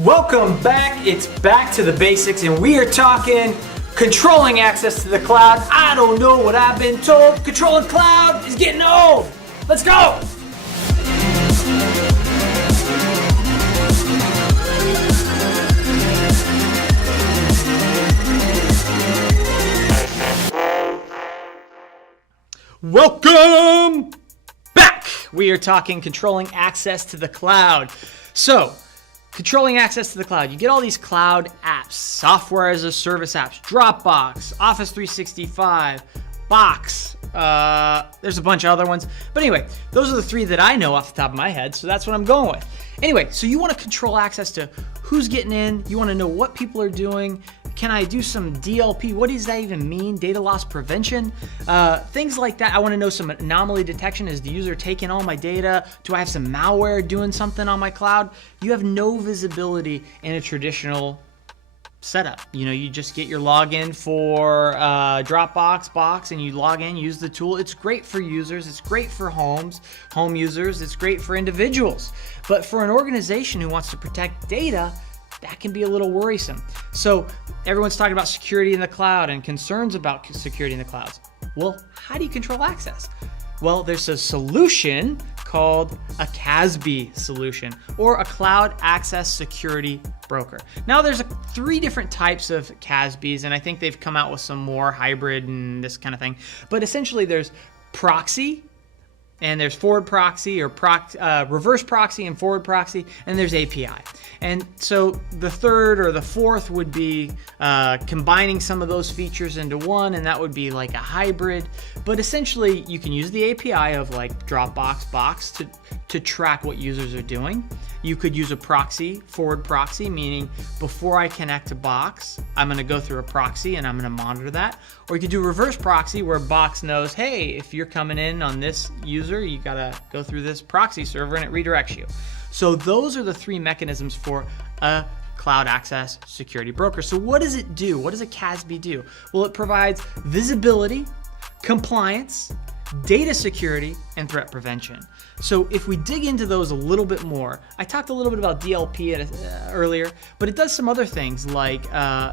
Welcome back. It's back to the basics, and we are talking controlling access to the cloud. I don't know what I've been told. Controlling cloud is getting old. Let's go. Welcome back. We are talking controlling access to the cloud. So, controlling access to the cloud. You get all these cloud apps, software as a service apps, Dropbox, Office 365, Box. There's a bunch of other ones. But anyway, those are the three that I know off the top of my head, so that's what I'm going with. Anyway, so you want to control access to who's getting in. You want to know what people are doing. Can I do some DLP? What does that even mean? Data loss prevention? Things like that. I want to know some anomaly detection. Is the user taking all my data? Do I have some malware doing something on my cloud? You have no visibility in a traditional setup. You know, you just get your login for Dropbox, Box, and you log in, use the tool. It's great for users. It's great for home users. It's great for individuals. But for an organization who wants to protect data, that can be a little worrisome. So everyone's talking about security in the cloud and concerns about security in the clouds. Well, how do you control access? Well, there's a solution called a CASB solution, or a Cloud Access Security Broker. Now, there's three different types of CASBs, and I think they've come out with some more hybrid and this kind of thing. But essentially, there's proxy, and there's forward proxy, or reverse proxy and forward proxy, and there's API. And so the third or the fourth would be combining some of those features into one, and that would be like a hybrid. But essentially, you can use the API of like Dropbox, Box to track what users are doing. You could use a proxy, forward proxy, meaning before I connect to Box, I'm going to go through a proxy and I'm going to monitor that. Or you could do reverse proxy, where Box knows, hey, if you're coming in on this user, you got to go through this proxy server and it redirects you. So those are the three mechanisms for a Cloud Access Security Broker. So what does it do? What does a CASB do? Well, it provides visibility, compliance, data security, and threat prevention. So if we dig into those a little bit more, I talked a little bit about DLP earlier, but it does some other things like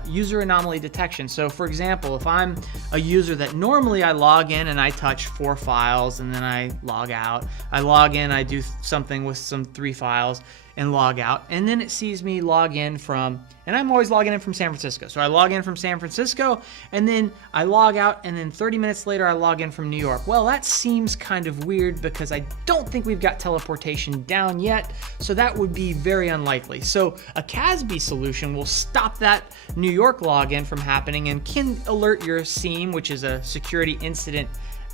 user anomaly detection. So for example, if I'm a user that normally I log in and I touch 4 files and then I log out, I log in, I do something with some 3 files and log out, and then it sees me log in from, and I'm always logging in from San Francisco. So I log in from San Francisco and then I log out, and then 30 minutes later I log in from New York. Well, that seems kind of weird because I don't think we've got teleportation down yet, so that would be very unlikely. So a CASB solution will stop that New York login from happening and can alert your SIEM, which is a security incident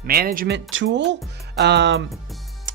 management tool.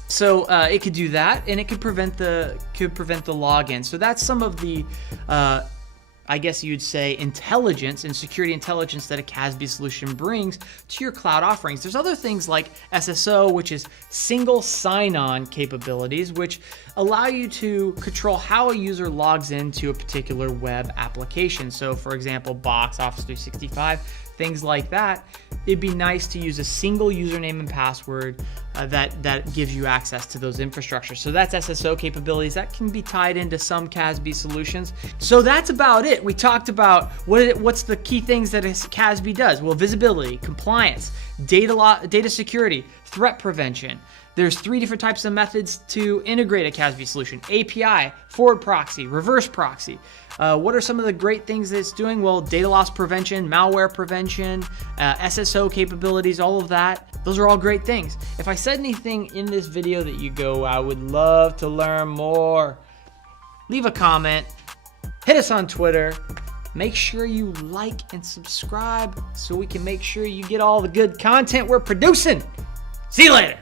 So it could do that, and it could prevent the login. So that's some of the, I guess you'd say, intelligence and security intelligence that a CASB solution brings to your cloud offerings. There's other things like SSO, which is single sign-on capabilities, which allow you to control how a user logs into a particular web application. So for example, Box, Office 365, things like that. It'd be nice to use a single username and password that gives you access to those infrastructures. So that's SSO capabilities that can be tied into some CASB solutions. So that's about it. We talked about what's the key things that a CASB does. Well, visibility, compliance, data security, threat prevention. There's 3 different types of methods to integrate a CASB solution: API, forward proxy, reverse proxy. What are some of the great things that it's doing? Well, data loss prevention, malware prevention, SSO capabilities, all of that. Those are all great things. If I said anything in this video that you go, I would love to learn more, leave a comment, hit us on Twitter. Make sure you like and subscribe so we can make sure you get all the good content we're producing. See you later.